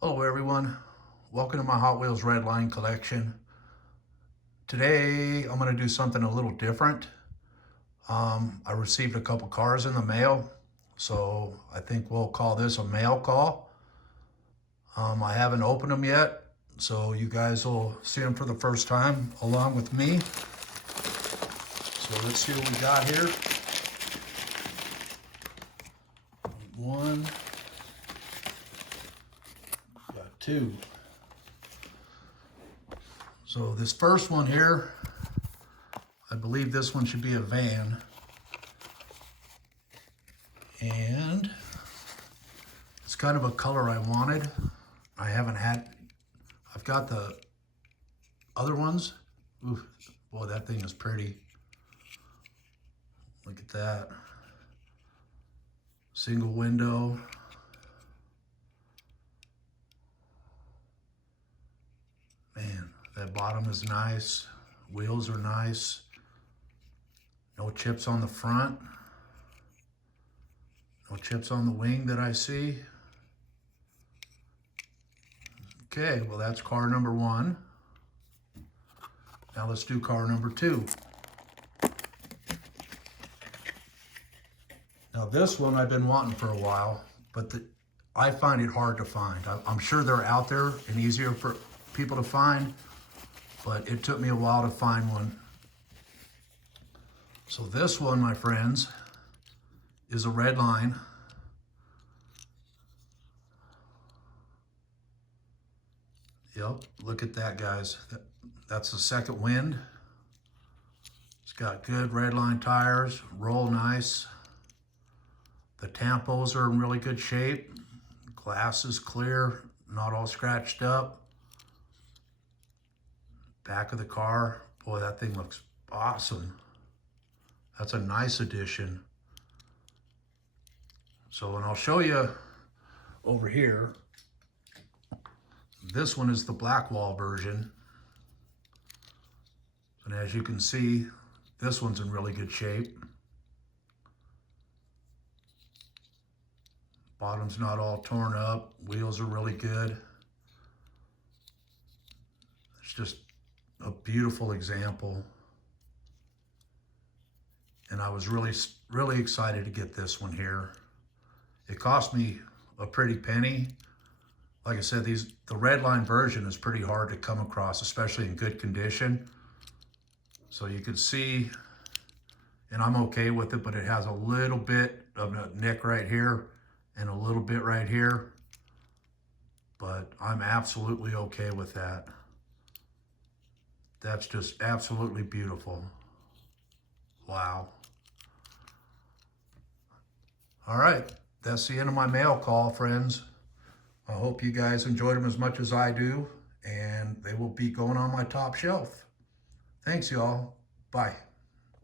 Hello everyone, welcome to my Hot Wheels Redline collection. Today I'm going to do something a little different. I received a couple cars in the mail, so I think we'll call this a mail call. I haven't opened them yet, so you guys will see them for the first time along with me. So let's see what we got here. One, got two. So this first one here, I believe this one should be a van. And it's kind of a color I wanted. I've got the other ones. Ooh, boy, that thing is pretty. Look at that. Single window. Man, that bottom is nice. Wheels are nice. No chips on the front. No chips on the wing that I see. Okay, well that's car number one. Now let's do car number two. Now this one I've been wanting for a while, but I find it hard to find. I'm sure they're out there and easier for people to find, but it took me a while to find one. So this one, my friends, is a Redline. Yep, look at that, guys. That's the second wind. It's got good Redline tires, roll nice. The tampos are in really good shape. Glass is clear, not all scratched up. Back of the car, boy, that thing looks awesome. That's a nice addition. So, and I'll show you over here. This one is the black wall version. And as you can see, this one's in really good shape. Bottom's not all torn up. Wheels are really good. It's just a beautiful example. And I was really excited to get this one here. It cost me a pretty penny. Like I said, the Redline version is pretty hard to come across, especially in good condition. So you can see, and I'm okay with it, but it has a little bit of a nick right here and a little bit right here. But I'm absolutely okay with that. That's just absolutely beautiful. Wow. All right, that's the end of my mail call, friends. I hope you guys enjoyed them as much as I do, and they will be going on my top shelf. Thanks, y'all. Bye.